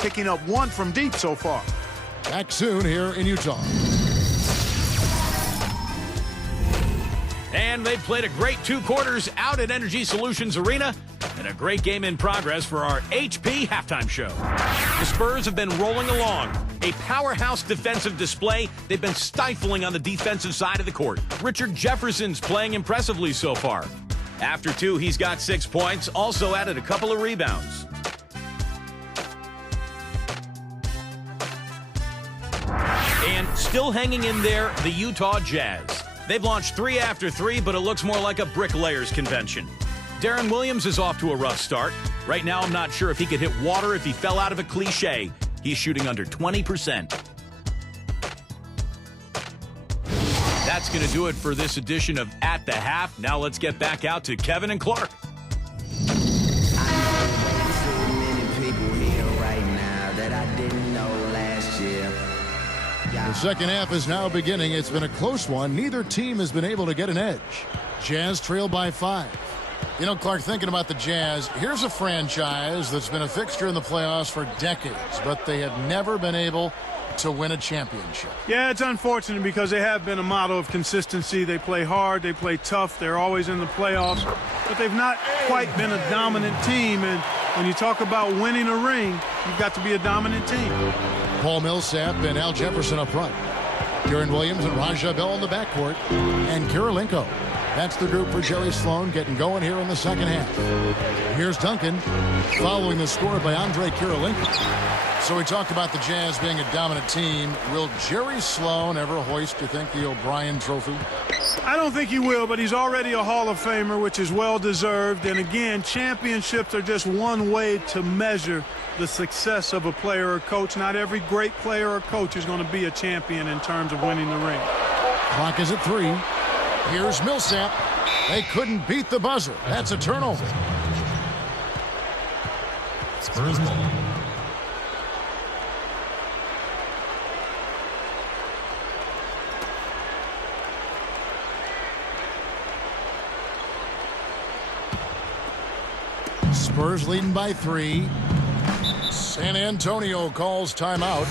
picking up one from deep so far. Back soon here in Utah. And they played a great 2 quarters out at Energy Solutions Arena, and a great game in progress for our HP halftime show. The Spurs have been rolling along. A powerhouse defensive display. They've been stifling on the defensive side of the court. Richard Jefferson's playing impressively so far. After 2, he's got 6 points, also added a couple of rebounds. And still hanging in there, the Utah Jazz. They've launched 3 after 3, but it looks more like a bricklayers convention. Darren Williams is off to a rough start. Right now, I'm not sure if he could hit water if he fell out of a cliche. He's shooting under 20%. That's going to do it for this edition of At the Half. Now let's get back out to Kevin and Clark. The second half is now beginning. It's been a close one. Neither team has been able to get an edge. Jazz trail by 5. You know, Clark, thinking about the Jazz, here's a franchise that's been a fixture in the playoffs for decades, but they have never been able to win a championship. Yeah, it's unfortunate because they have been a model of consistency. They play hard, they play tough, they're always in the playoffs, but they've not quite been a dominant team. And when you talk about winning a ring, you've got to be a dominant team. Paul Millsap and Al Jefferson up front. Darren Williams and Raja Bell in the backcourt. And Kirilenko. That's the group for Jerry Sloan getting going here in the second half. Here's Duncan following the score by Andre Kirilenko. So we talked about the Jazz being a dominant team. Will Jerry Sloan ever hoist, you think, the O'Brien Trophy? I don't think he will, but he's already a Hall of Famer, which is well-deserved. And again, championships are just one way to measure the success of a player or coach. Not every great player or coach is going to be a champion in terms of winning the ring. Clock is at 3. Here's Millsap. They couldn't beat the buzzer. That's a turnover. Spurs ball. Spurs leading by 3. San Antonio calls timeout.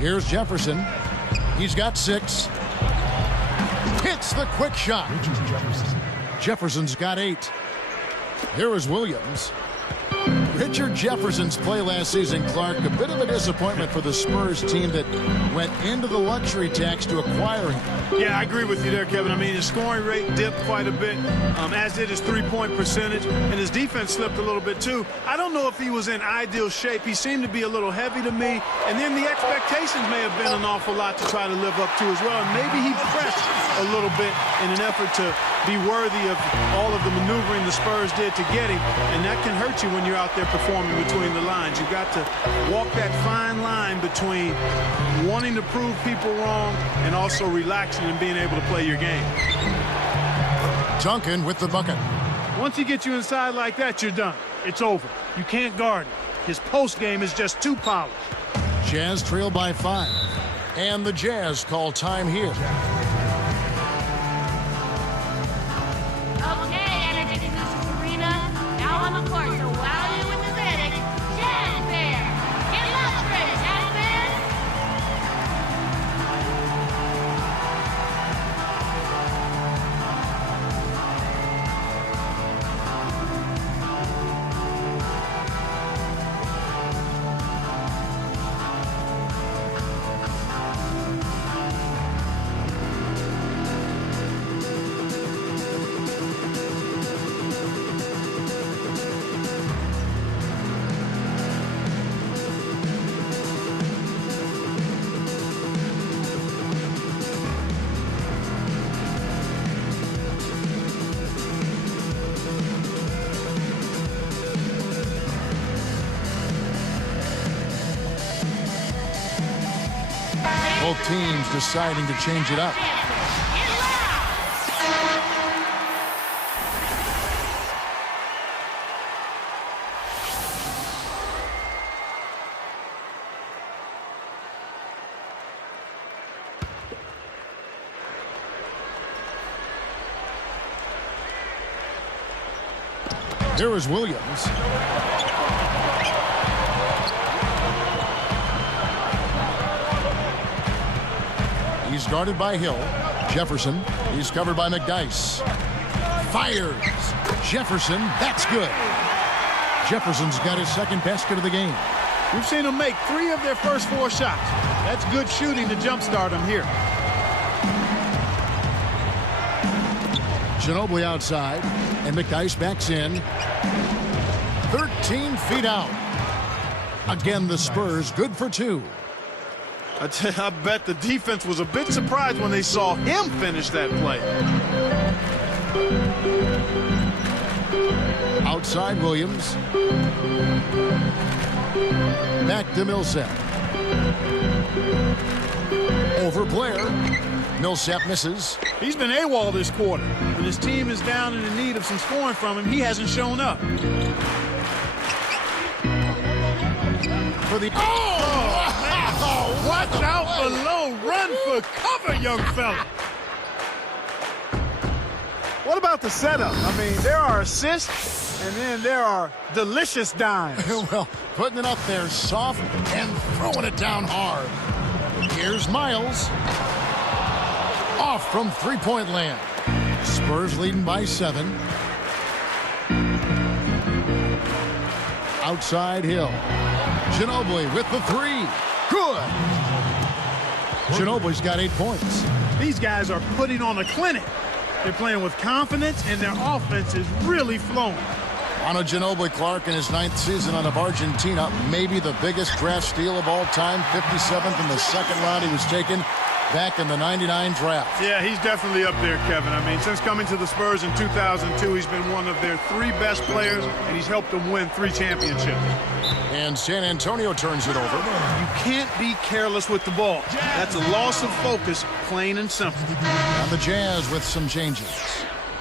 Here's Jefferson. He's got 6. Hits the quick shot. Jefferson's got 8. Here is Williams. Richard Jefferson's play last season, Clark, a bit of a disappointment for the Spurs team that went into the luxury tax to acquire him. Yeah, I agree with you there, Kevin. I mean, his scoring rate dipped quite a bit, as did his three-point percentage, and his defense slipped a little bit too. I don't know if he was in ideal shape. He seemed to be a little heavy to me, and then the expectations may have been an awful lot to try to live up to as well. And maybe he pressed a little bit in an effort to be worthy of all of the maneuvering the Spurs did to get him, and that can hurt you when you're out there performing between the lines. You've got to walk that fine line between wanting to prove people wrong and also relaxing and being able to play your game. Duncan with the bucket. Once he gets you inside like that, you're done. It's over. You can't guard him. His post game is just too polished. Jazz trail by 5. And the Jazz call time here. Both teams deciding to change it up. Here is Williams. He's guarded by Hill. Jefferson. He's covered by McDyess. Fires. Jefferson. That's good. Jefferson's got his second basket of the game. We've seen them make 3 of their first 4 shots. That's good shooting to jumpstart them here. Ginobili outside, and McDyess backs in. 13 feet out. Again, the Spurs good for 2. I bet the defense was a bit surprised when they saw him finish that play. Outside Williams. Back to Millsap. Over Blair. Millsap misses. He's been AWOL this quarter. When his team is down and in need of some scoring from him, he hasn't shown up. For the Watch out below. Run for cover, young fella. What about the setup? I mean, there are assists, and then there are delicious dimes. Well, putting it up there soft and throwing it down hard. Here's Miles. Off from three-point land. Spurs leading by 7. Outside Hill. Ginobili with the 3. Good. Ginobili's got 8 points. These guys are putting on a clinic. They're playing with confidence, and their offense is really flowing. Manu Ginobili, Clark, in his 9th season out of Argentina, maybe the biggest draft steal of all time. 57th in the second round. He was taken back in the '99 draft. Yeah, he's definitely up there, Kevin. I mean, since coming to the Spurs in 2002, he's been one of their 3 best players, and he's helped them win 3 championships. And San Antonio turns it over. You can't be careless with the ball. That's a loss of focus, plain and simple. And the Jazz with some changes.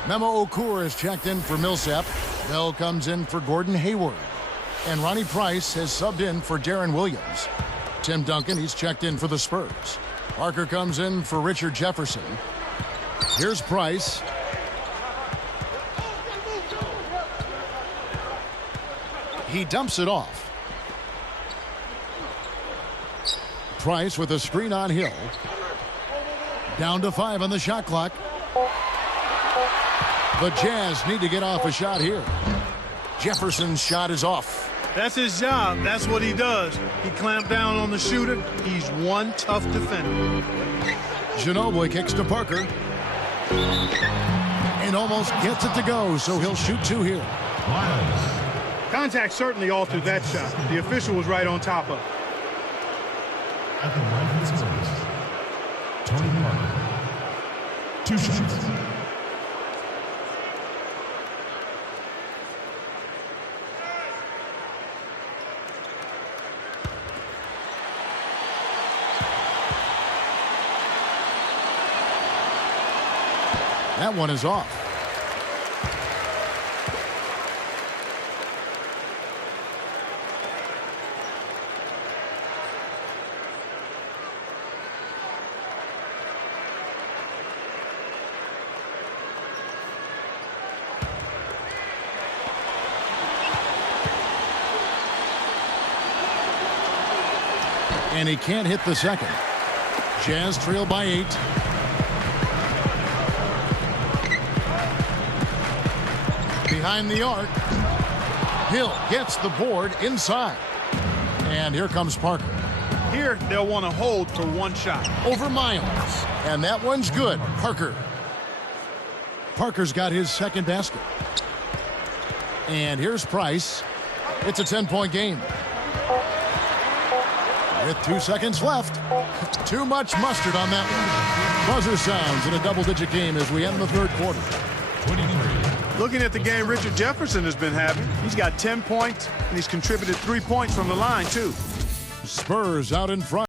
Memo Okur is checked in for Millsap. Bell comes in for Gordon Hayward. And Ronnie Price has subbed in for Darren Williams. Tim Duncan, he's checked in for the Spurs. Parker comes in for Richard Jefferson. Here's Price. He dumps it off. Price with a screen on Hill. Down to 5 on the shot clock. The Jazz need to get off a shot here. Jefferson's shot is off. That's his job. That's what he does. He clamped down on the shooter. He's one tough defender. Ginobili kicks to Parker. And almost gets it to go, so he'll shoot 2 here. Contact certainly altered that shot. The official was right on top of it. At the line for the Spurs, Tony Parker. 2 shots. That one is off. And he can't hit the second. Jazz trail by 8. Behind the arc. Hill gets the board inside. And here comes Parker. Here, they'll want to hold for 1 shot. Over Miles. And that one's good. Parker. Parker's got his second basket. And here's Price. It's a 10-point game. With 2 seconds left. Too much mustard on that one. Buzzer sounds in a double-digit game as we end the 3rd quarter. 23. Looking at the game Richard Jefferson has been having, he's got 10 points, and he's contributed 3 points from the line, too. Spurs out in front.